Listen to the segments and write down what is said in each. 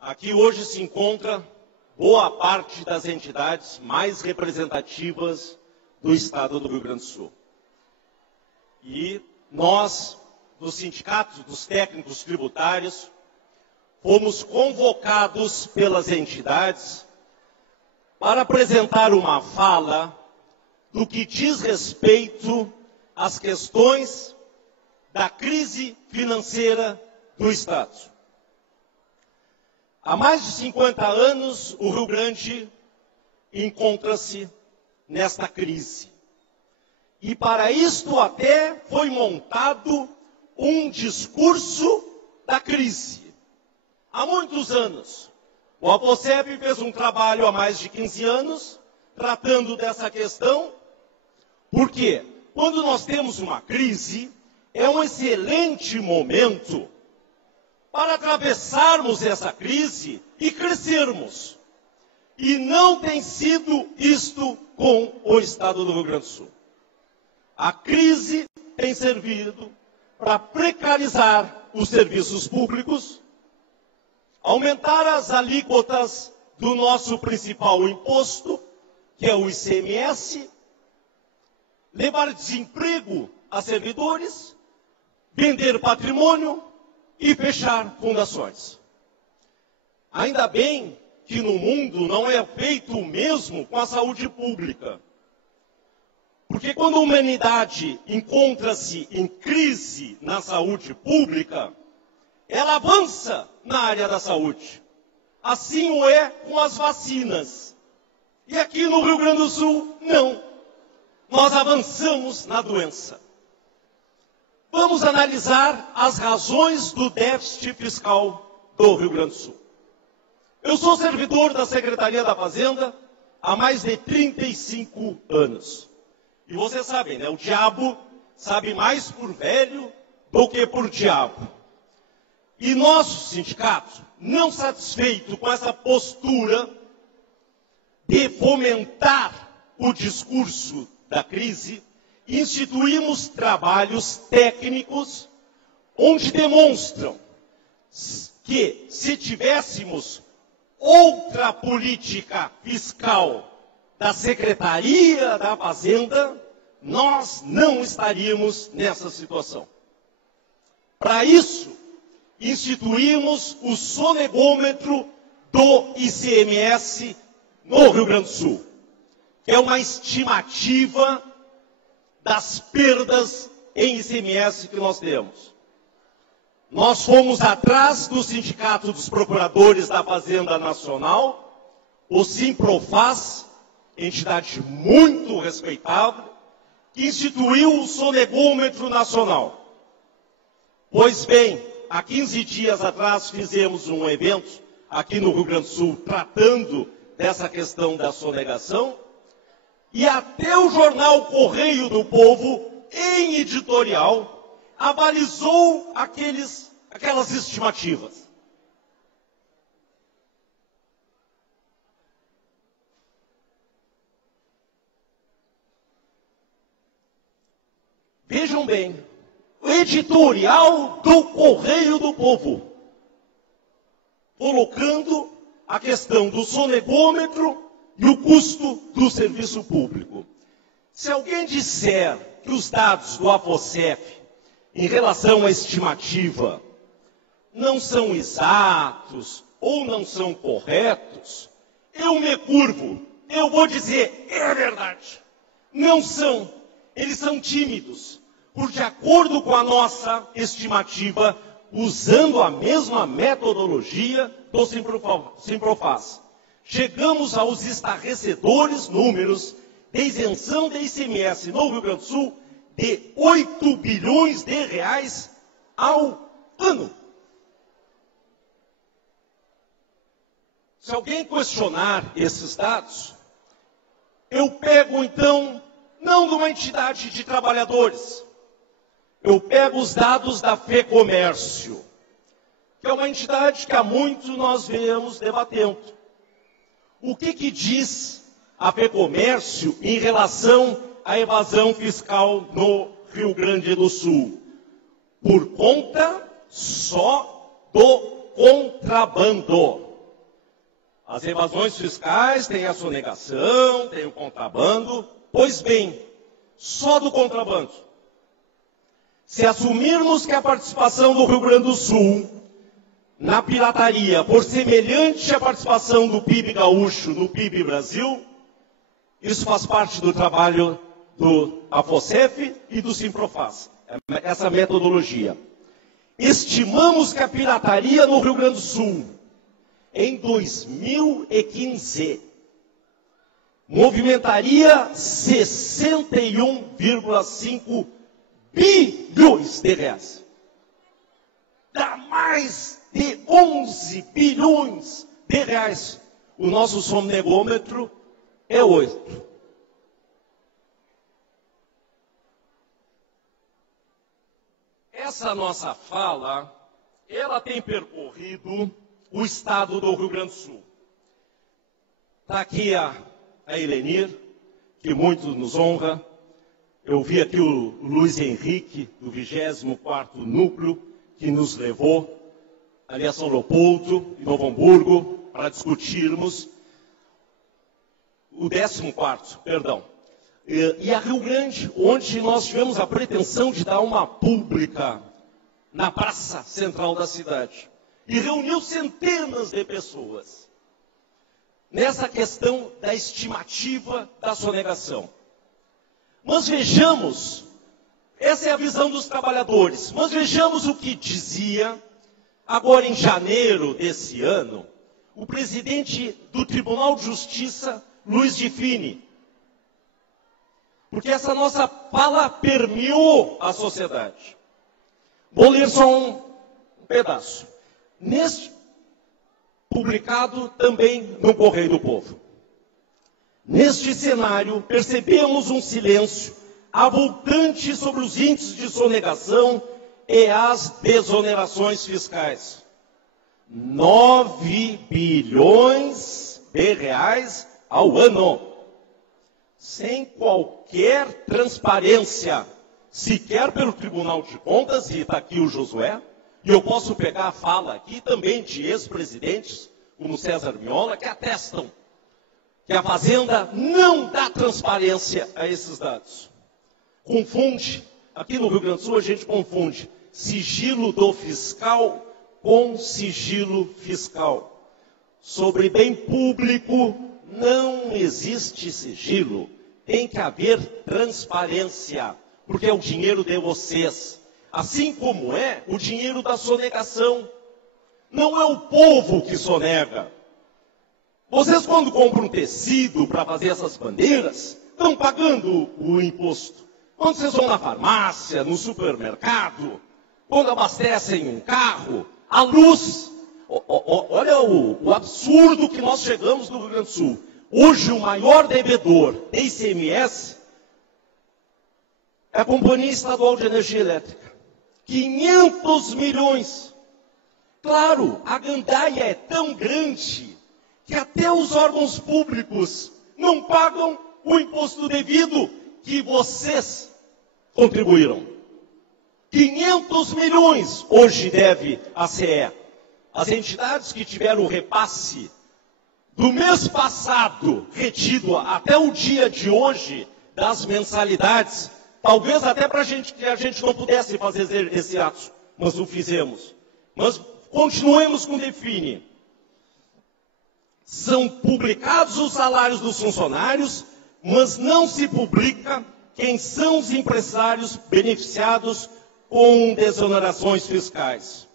Aqui hoje se encontra boa parte das entidades mais representativas do Estado do Rio Grande do Sul. E nós, dos sindicatos, dos técnicos tributários, fomos convocados pelas entidades para apresentar uma fala do que diz respeito às questões da crise financeira do Estado. Há mais de 50 anos, o Rio Grande encontra-se nesta crise. E para isto até foi montado um discurso da crise. Há muitos anos, o APOCEP fez um trabalho há mais de 15 anos, tratando dessa questão, porque quando nós temos uma crise, é um excelente momento para atravessarmos essa crise e crescermos. E não tem sido isto com o Estado do Rio Grande do Sul. A crise tem servido para precarizar os serviços públicos, aumentar as alíquotas do nosso principal imposto, que é o ICMS, levar desemprego a servidores, vender patrimônio e fechar fundações. Ainda bem que no mundo não é feito o mesmo com a saúde pública. Porque quando a humanidade encontra-se em crise na saúde pública, ela avança na área da saúde. Assim o é com as vacinas. E aqui no Rio Grande do Sul, não. Nós avançamos na doença. Vamos analisar as razões do déficit fiscal do Rio Grande do Sul. Eu sou servidor da Secretaria da Fazenda há mais de 35 anos. E vocês sabem, né? O diabo sabe mais por velho do que por diabo. E nosso sindicato, não satisfeito com essa postura de fomentar o discurso da crise, instituímos trabalhos técnicos onde demonstram que se tivéssemos outra política fiscal da Secretaria da Fazenda, nós não estaríamos nessa situação. Para isso, instituímos o sonegômetro do ICMS no Rio Grande do Sul, que é uma estimativa das perdas em ICMS que nós temos. Nós fomos atrás do Sindicato dos Procuradores da Fazenda Nacional, o Simprofaz, entidade muito respeitável, que instituiu o sonegômetro nacional. Pois bem, há 15 dias atrás fizemos um evento aqui no Rio Grande do Sul tratando dessa questão da sonegação, e até o jornal Correio do Povo, em editorial, avalizou aquelas estimativas. Vejam bem, o editorial do Correio do Povo, colocando a questão do sonegômetro e o custo do serviço público. Se alguém disser que os dados do APOCEP, em relação à estimativa, não são exatos ou não são corretos, eu me curvo, eu vou dizer, é verdade. Não são, eles são tímidos, porque de acordo com a nossa estimativa, usando a mesma metodologia do Simprofaz, chegamos aos estarrecedores números de isenção de ICMS no Rio Grande do Sul de 8 bilhões de reais ao ano. Se alguém questionar esses dados, eu pego então, não de uma entidade de trabalhadores, eu pego os dados da FEComércio, que é uma entidade que há muito nós viemos debatendo. O que diz a FEComércio em relação à evasão fiscal no Rio Grande do Sul? Por conta só do contrabando. As evasões fiscais, tem a sonegação, tem o contrabando. Pois bem, só do contrabando. Se assumirmos que a participação do Rio Grande do Sul na pirataria for semelhante à participação do PIB gaúcho no PIB Brasil, isso faz parte do trabalho do AFOSEF e do Simprofaz, essa metodologia. Estimamos que a pirataria no Rio Grande do Sul, em 2015, movimentaria 61,5 bilhões de reais. Dá mais de 11 bilhões de reais. O nosso sonegômetro é 8. Essa nossa fala, ela tem percorrido o estado do Rio Grande do Sul. Está aqui a Helenir, que muito nos honra. Eu vi aqui o Luiz Henrique, do 24º Núcleo, que nos levou ali a São Leopoldo, em Novo Hamburgo, para discutirmos o 14º, perdão. E a Rio Grande, onde nós tivemos a pretensão de dar uma pública na praça central da cidade. E reuniu centenas de pessoas nessa questão da estimativa da sonegação. Mas vejamos, essa é a visão dos trabalhadores, mas vejamos o que dizia, agora em janeiro desse ano, o presidente do Tribunal de Justiça, Luiz de Fini. Porque essa nossa fala permeou a sociedade. Vou ler só um pedaço. Publicado também no Correio do Povo. Neste cenário, percebemos um silêncio avultante sobre os índices de sonegação e as desonerações fiscais. 9 bilhões de reais ao ano, sem qualquer transparência, sequer pelo Tribunal de Contas, e está aqui o Josué, e eu posso pegar a fala aqui também de ex-presidentes, como César Miola, que atestam que a Fazenda não dá transparência a esses dados. Confunde, aqui no Rio Grande do Sul a gente confunde sigilo do fiscal com sigilo fiscal. Sobre bem público não existe sigilo, tem que haver transparência, porque é o dinheiro de vocês. Assim como é o dinheiro da sonegação. Não é o povo que sonega. Vocês, quando compram tecido para fazer essas bandeiras, estão pagando o imposto. Quando vocês vão na farmácia, no supermercado, quando abastecem um carro, a luz. Olha o absurdo que nós chegamos no Rio Grande do Sul. Hoje, o maior devedor de ICMS é a Companhia Estadual de Energia Elétrica. 500 milhões. Claro, a gandaia é tão grande que até os órgãos públicos não pagam o imposto devido que vocês contribuíram. 500 milhões hoje deve a CE. As entidades que tiveram o repasse do mês passado, retido até o dia de hoje, das mensalidades, talvez até para que a gente não pudesse fazer esse ato, mas o fizemos. Mas continuemos com o Define. São publicados os salários dos funcionários, mas não se publica quem são os empresários beneficiados com desonerações fiscais,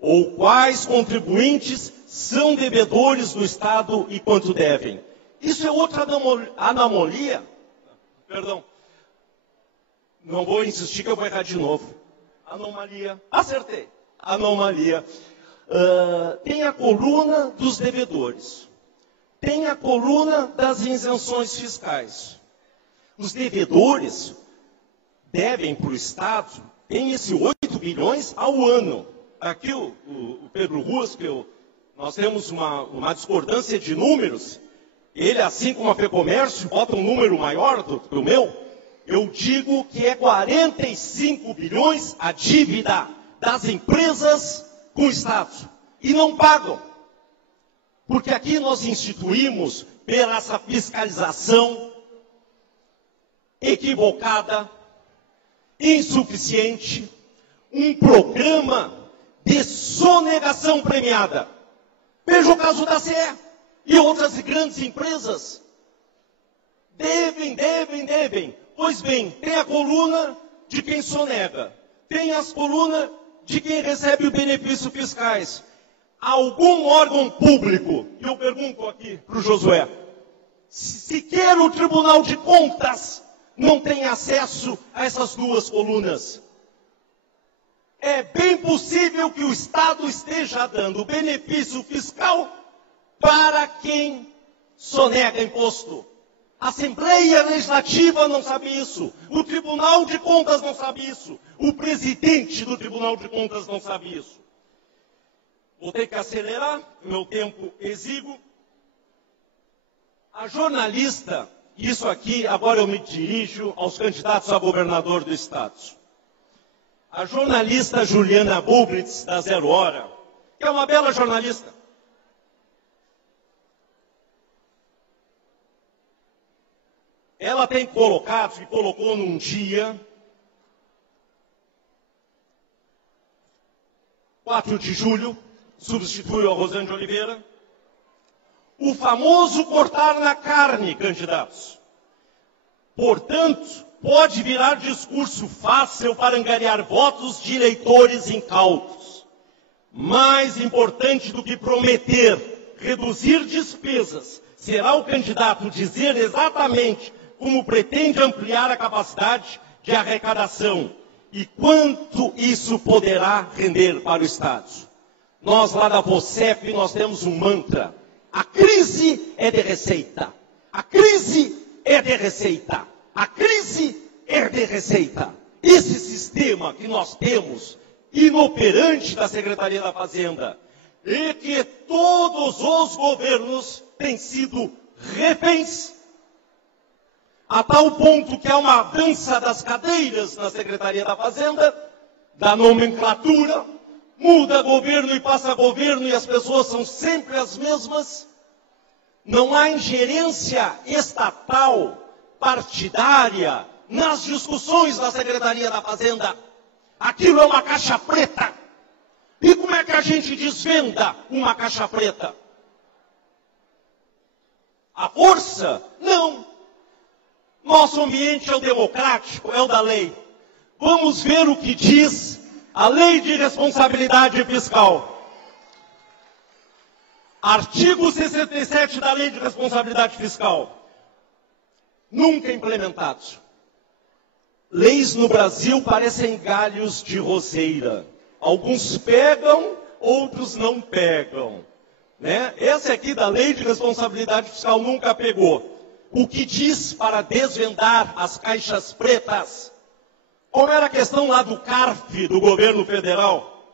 ou quais contribuintes são devedores do Estado e quanto devem. Isso é outra anomalia. Perdão. Não vou insistir que eu vou errar de novo. Anomalia. Acertei. Anomalia. Tem a coluna dos devedores. Tem a coluna das isenções fiscais. Os devedores devem para o Estado, tem esse 8 bilhões ao ano. Aqui o Pedro Ruas, nós temos uma discordância de números. Ele, assim como a FEComércio, bota um número maior do que o meu. Eu digo que é 45 bilhões a dívida das empresas com o Estado. E não pagam. Porque aqui nós instituímos, pela essa fiscalização equivocada, insuficiente, um programa de sonegação premiada. Veja o caso da CE e outras grandes empresas. Devem. Pois bem, tem a coluna de quem sonega, tem as colunas de quem recebe os benefícios fiscais. Algum órgão público, e eu pergunto aqui para o Josué, sequer o Tribunal de Contas não tem acesso a essas duas colunas. É bem possível que o Estado esteja dando benefício fiscal para quem sonega imposto. A Assembleia Legislativa não sabe isso. O Tribunal de Contas não sabe isso. O presidente do Tribunal de Contas não sabe isso. Vou ter que acelerar, meu tempo exíguo. A jornalista, isso aqui, agora eu me dirijo aos candidatos a governador do Estado. A jornalista Juliana Bublitz, da Zero Hora, que é uma bela jornalista. Ela tem colocado, e colocou num dia, 4 de julho, substituiu a Rosane de Oliveira, o famoso cortar na carne, candidatos. Portanto, pode virar discurso fácil para angariar votos de eleitores incautos. Mais importante do que prometer reduzir despesas, será o candidato dizer exatamente como pretende ampliar a capacidade de arrecadação e quanto isso poderá render para o Estado. Nós lá da VOCEP, nós temos um mantra: a crise é de receita, a crise é de receita, a crise é de receita. Esse sistema que nós temos, inoperante da Secretaria da Fazenda, e que todos os governos têm sido reféns, a tal ponto que há uma dança das cadeiras na Secretaria da Fazenda, da nomenclatura, muda governo e passa governo e as pessoas são sempre as mesmas. Não há ingerência estatal, partidária, nas discussões da Secretaria da Fazenda. Aquilo é uma caixa preta. E como é que a gente desvenda uma caixa preta? A força? Não. Nosso ambiente é o democrático, é o da lei. Vamos ver o que diz a Lei de Responsabilidade Fiscal. Artigo 67 da Lei de Responsabilidade Fiscal. Nunca implementado. Leis no Brasil parecem galhos de roseira. Alguns pegam, outros não pegam. Né? Esse aqui da Lei de Responsabilidade Fiscal nunca pegou. O que diz para desvendar as caixas pretas? Como era a questão lá do CARF, do governo federal?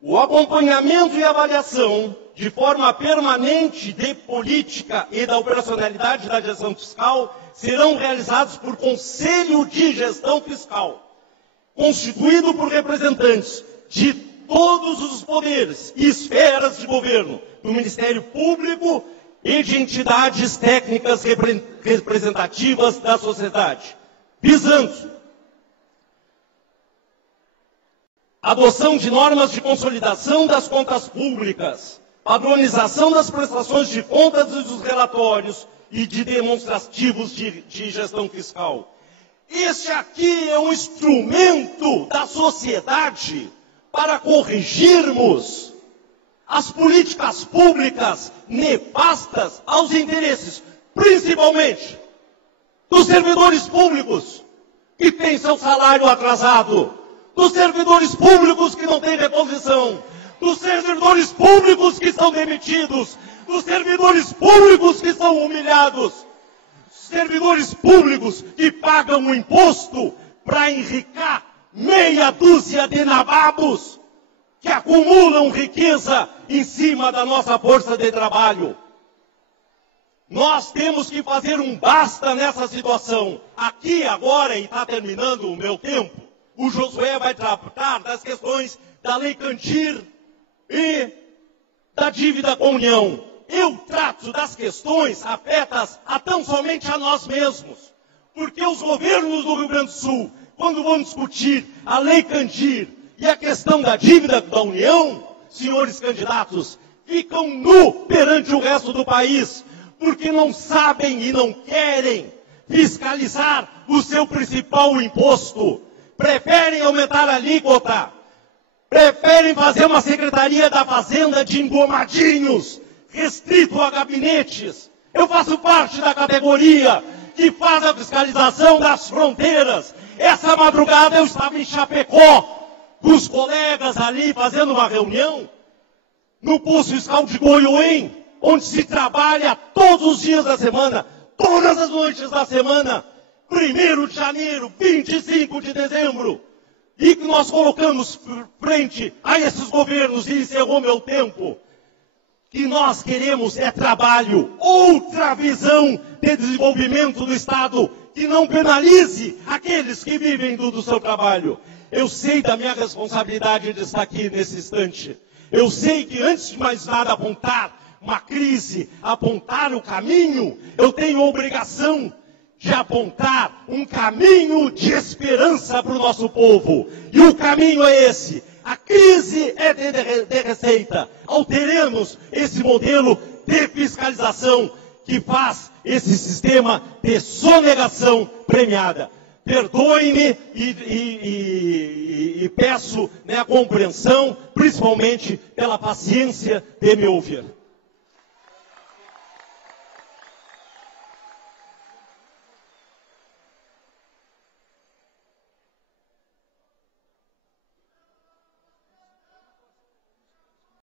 O acompanhamento e avaliação de forma permanente de política e da operacionalidade da gestão fiscal serão realizados por Conselho de Gestão Fiscal, constituído por representantes de todos os poderes e esferas de governo, do Ministério Público e de entidades técnicas representativas da sociedade, visando adoção de normas de consolidação das contas públicas, padronização das prestações de contas e dos relatórios e de demonstrativos de gestão fiscal. Este aqui é um instrumento da sociedade para corrigirmos as políticas públicas nefastas aos interesses, principalmente, dos servidores públicos que têm seu salário atrasado, dos servidores públicos que não têm reposição, dos servidores públicos que são demitidos, dos servidores públicos que são humilhados, servidores públicos que pagam o imposto para enricar meia dúzia de nababos que acumulam riqueza em cima da nossa força de trabalho. Nós temos que fazer um basta nessa situação. Aqui agora, e está terminando o meu tempo, o Josué vai tratar das questões da Lei Candir e da dívida com a União. Eu trato das questões afetas a tão somente a nós mesmos. Porque os governos do Rio Grande do Sul, quando vão discutir a Lei Candir e a questão da dívida da União, senhores candidatos, ficam nu perante o resto do país, porque não sabem e não querem fiscalizar o seu principal imposto. Preferem aumentar a alíquota, preferem fazer uma Secretaria da Fazenda de engomadinhos, restrito a gabinetes. Eu faço parte da categoria que faz a fiscalização das fronteiras. Essa madrugada eu estava em Chapecó, com os colegas ali fazendo uma reunião, no posto fiscal de Goiôem, onde se trabalha todos os dias da semana, todas as noites da semana, 1º de janeiro, 25 de dezembro, e que nós colocamos frente a esses governos, e encerrou meu tempo, que nós queremos é trabalho, outra visão de desenvolvimento do Estado, que não penalize aqueles que vivem do seu trabalho. Eu sei da minha responsabilidade de estar aqui nesse instante. Eu sei que antes de mais nada apontar uma crise, apontar o caminho, eu tenho a obrigação de apontar um caminho de esperança para o nosso povo. E o caminho é esse. A crise é de receita. Alteremos esse modelo de fiscalização que faz esse sistema de sonegação premiada. Perdoe-me e peço a compreensão, principalmente pela paciência de me ouvir.